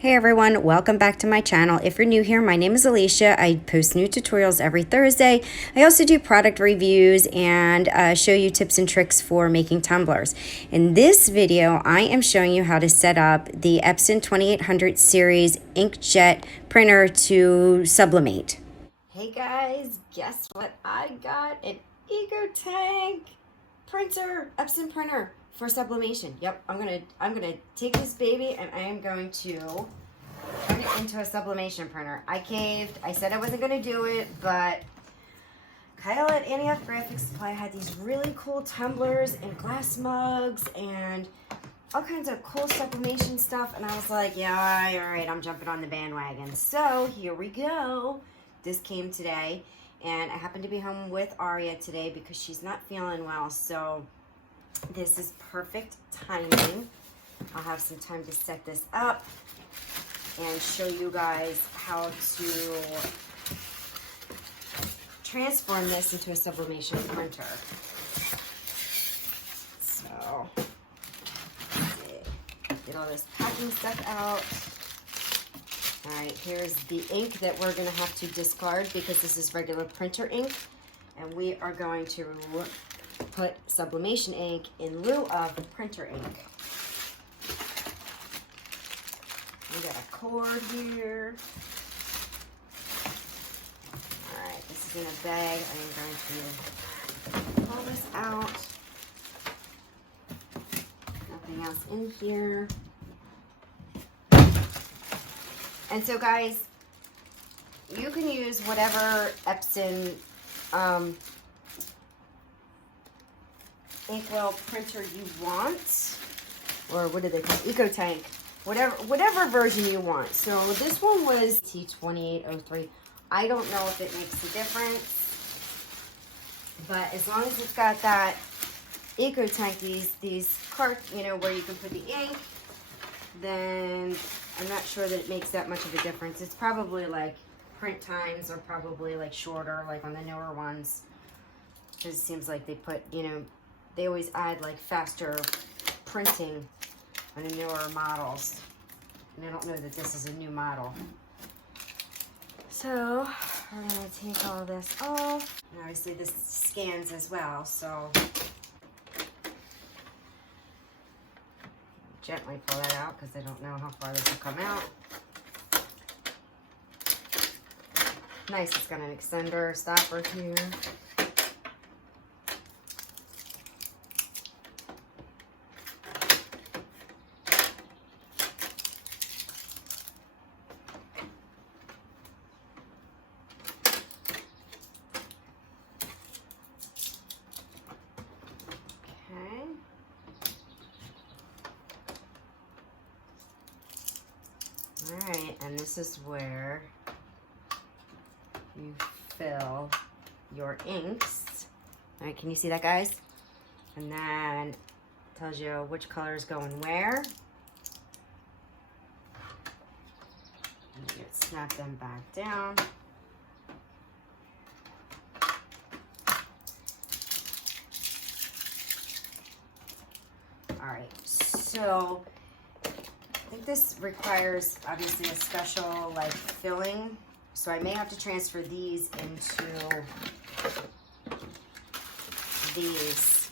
Hey everyone, welcome back to my channel. If you're new here, my name is Alicia. I post new tutorials every Thursday. I also do product reviews and show you tips and tricks for making tumblers. In this video, I am showing you how to set up the Epson 2800 series inkjet printer to sublimate. Hey guys, guess what? I got an EcoTank printer, Epson printer for sublimation. Yep, I'm gonna take this baby and I am going to turn it into a sublimation printer. I caved. I said I wasn't gonna do it, but Kyle at Antioch Graphic Supply had these really cool tumblers and glass mugs and all kinds of cool sublimation stuff, and I was like, yeah, all right, I'm jumping on the bandwagon. So here we go. This came today, and I happen to be home with Aria today because she's not feeling well, so this is perfect timing. I'll have some time to set this up and show you guys how to transform this into a sublimation printer. So, get all this packing stuff out. All right, here's the ink that we're gonna have to discard because this is regular printer ink, and we are going to put sublimation ink in lieu of printer ink. We got a cord here. All right, this is in a bag. I am going to pull this out. Nothing else in here. And so guys, you can use whatever Epson inkwell printer you want, or what do they call it? EcoTank, whatever version you want. So this one was T2803. I don't know if it makes a difference, but as long as it's got that EcoTank, these carts, you know, where you can put the ink, then I'm not sure that it makes that much of a difference. It's probably like print times are probably like shorter, like on the newer ones, because it seems like they put, you know, they always add like faster printing on the newer models. And I don't know that this is a new model. So we're gonna take all this off. And obviously this scans as well, so gently pull that out because I don't know how far this will come out. Nice, it's got an extender stopper here. Alright, and this is where you fill your inks. Alright, can you see that, guys? And then it tells you which colors go in where. And you snap them back down. Alright, so I think this requires obviously a special like filling, so I may have to transfer these into these.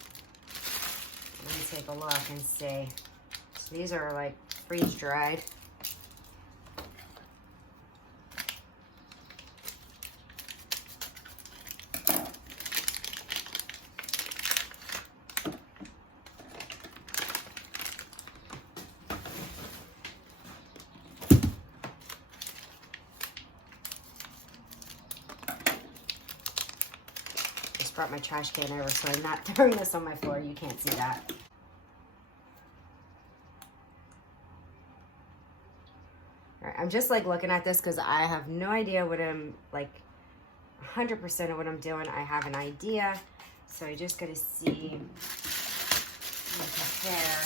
Let me take a look and see. So these are like freeze dried. Brought my trash can over, so I'm not throwing this on my floor. You can't see that. All right, I'm just like looking at this because I have no idea what I'm like 100% of what I'm doing. I have an idea, so I just got to see and compare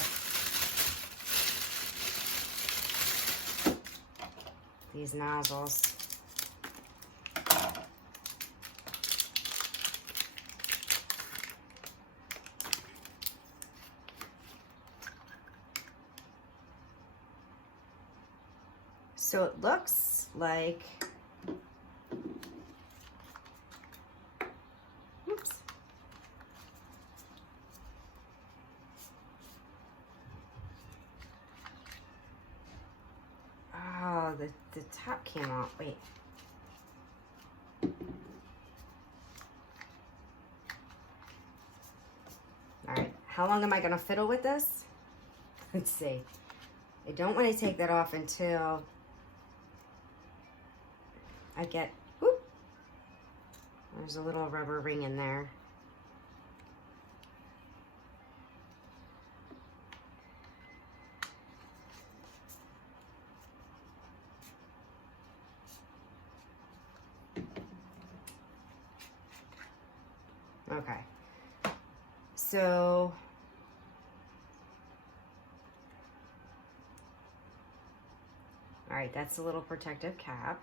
these nozzles. So it looks like, oops. Oh, the top came off. Wait. All right, how long am I gonna fiddle with this? Let's see. I don't want to take that off until I get, whoop, there's a little rubber ring in there. Okay, so all right, that's a little protective cap.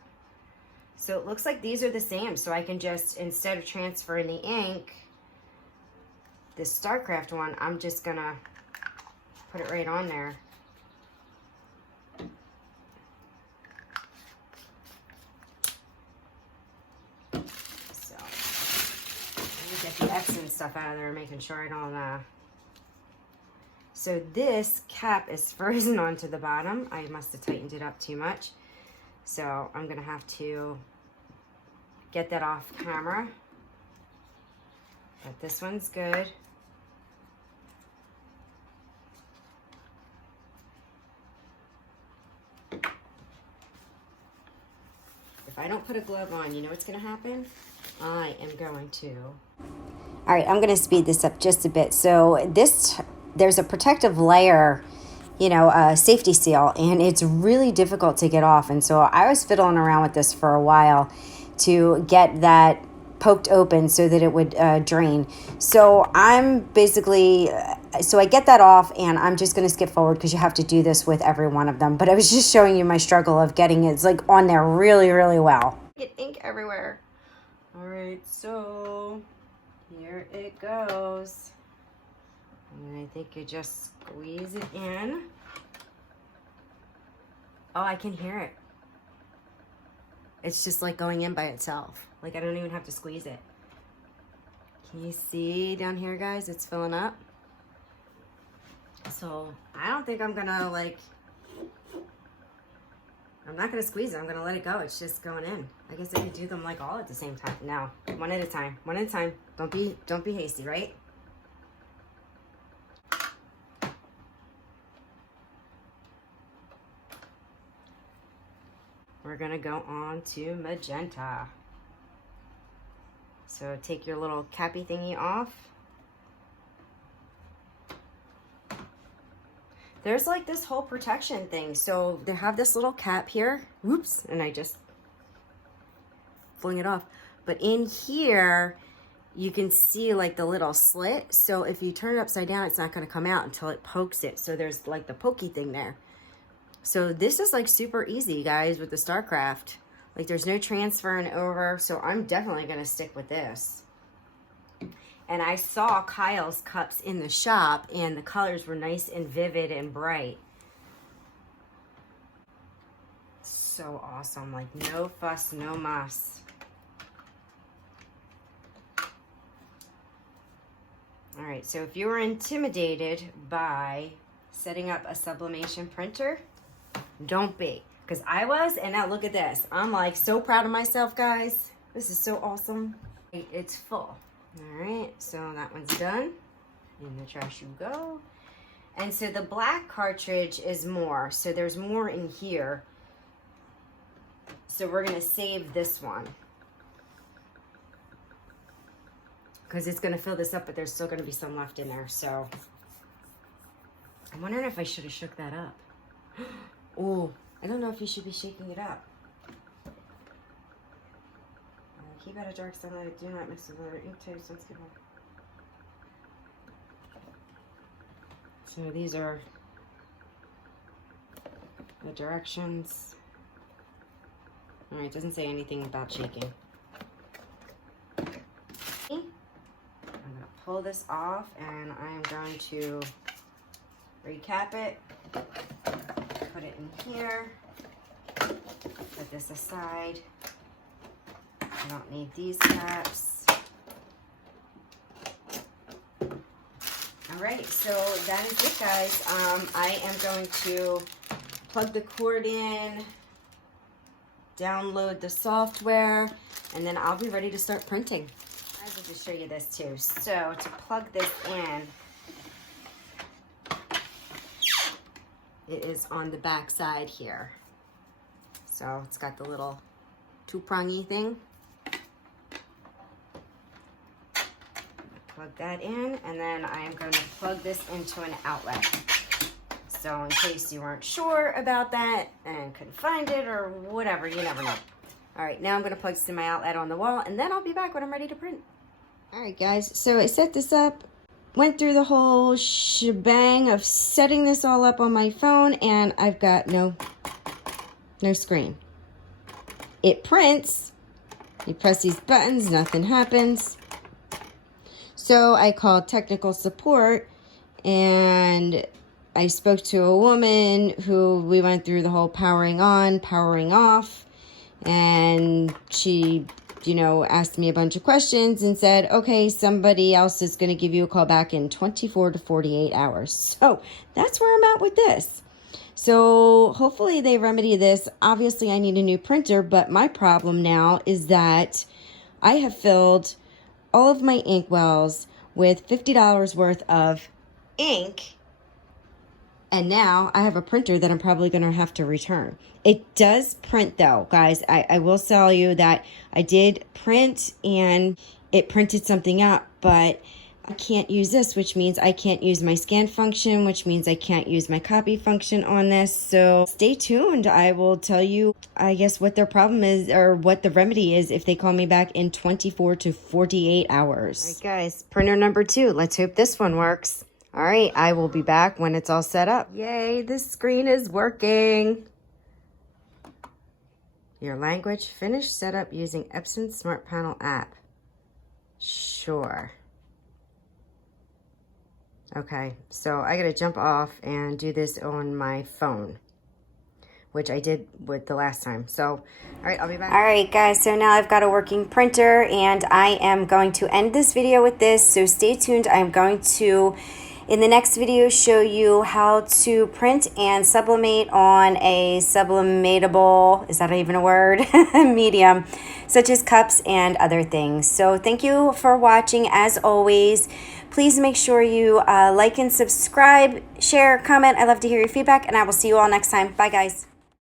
So it looks like these are the same. So I can just, instead of transferring the ink, this Starcraft one, I'm just gonna put it right on there. So let me get the Epson stuff out of there, making sure I don't, So this cap is frozen onto the bottom. I must have tightened it up too much. So I'm gonna have to get that off camera. But this one's good. If I don't put a glove on, you know what's gonna happen? I am going to. All right, I'm gonna speed this up just a bit. So there's a protective layer, you know, a safety seal, and it's really difficult to get off. And so I was fiddling around with this for a while to get that poked open so that it would drain. So I'm basically, so I get that off, and I'm just going to skip forward because you have to do this with every one of them. But I was just showing you my struggle of getting it, it's like on there really, really well. Get ink everywhere. All right, so here it goes. And I think you just squeeze it in. Oh, I can hear it. It's just like going in by itself. Like I don't even have to squeeze it. Can you see down here, guys? It's filling up. So I don't think I'm gonna I'm not gonna squeeze it. I'm gonna let it go. It's just going in. I guess I could do them like all at the same time. No, one at a time. One at a time. Don't be hasty, right? We're gonna go on to magenta. So take your little cappy thingy off. There's like this whole protection thing. So they have this little cap here. Whoops, and I just fling it off. But in here, you can see like the little slit. So if you turn it upside down, it's not gonna come out until it pokes it. So there's like the pokey thing there. So this is like super easy, guys, with the Starcraft. Like there's no transferring over, so I'm definitely gonna stick with this. And I saw Kyle's cups in the shop, and the colors were nice and vivid and bright. So awesome, like no fuss, no muss. All right, so if you were intimidated by setting up a sublimation printer, don't be, because I was, and now look at this. I'm like so proud of myself, guys. This is so awesome. It's full. All right, so that one's done. In the trash you go. And so the black cartridge is more, so there's more in here. So we're gonna save this one, because it's gonna fill this up, but there's still gonna be some left in there. So I'm wondering if I should have shook that up. Oh, I don't know if you should be shaking it up. Keep out of dark sunlight. Do not mix with other ink types. Let's get one. So these are the directions. All right, it doesn't say anything about shaking. I'm gonna pull this off, and I'm going to recap it. Put it in here. Put this aside. I don't need these caps. All right, so that is it, guys. I am going to plug the cord in, download the software, and then I'll be ready to start printing. I will just show you this too. So to plug this in, it is on the back side here. So it's got the little two-prongy thing. Plug that in, and then I am going to plug this into an outlet. So in case you weren't sure about that and couldn't find it or whatever, you never know. All right, now I'm going to plug this in my outlet on the wall, and then I'll be back when I'm ready to print. All right, guys, so I set this up, went through the whole shebang of setting this all up on my phone, and I've got no screen. It prints. You press these buttons, nothing happens. So I called technical support, and I spoke to a woman who we went through the whole powering on, powering off, and she, you know, asked me a bunch of questions and said, okay, somebody else is going to give you a call back in 24 to 48 hours. So that's where I'm at with this. So hopefully they remedy this. Obviously I need a new printer, but my problem now is that I have filled all of my ink wells with $50 worth of ink, and now I have a printer that I'm probably going to have to return. It does print though, guys. I will tell you that I did print and it printed something out, but I can't use this, which means I can't use my scan function, which means I can't use my copy function on this. So stay tuned. I will tell you, I guess, what their problem is or what the remedy is if they call me back in 24 to 48 hours. All right, guys, printer number 2. Let's hope this one works. All right, I will be back when it's all set up. Yay, this screen is working. Your language, finish setup using Epson Smart Panel app. Sure. Okay, so I gotta jump off and do this on my phone, which I did with the last time. So, all right, I'll be back. All right, guys, so now I've got a working printer, and I am going to end this video with this, so stay tuned. I'm going to, in the next video, show you how to print and sublimate on a sublimatable, is that even a word, medium, such as cups and other things. So thank you for watching. As always, please make sure you like and subscribe, share, comment. I love to hear your feedback, and I will see you all next time. Bye, guys.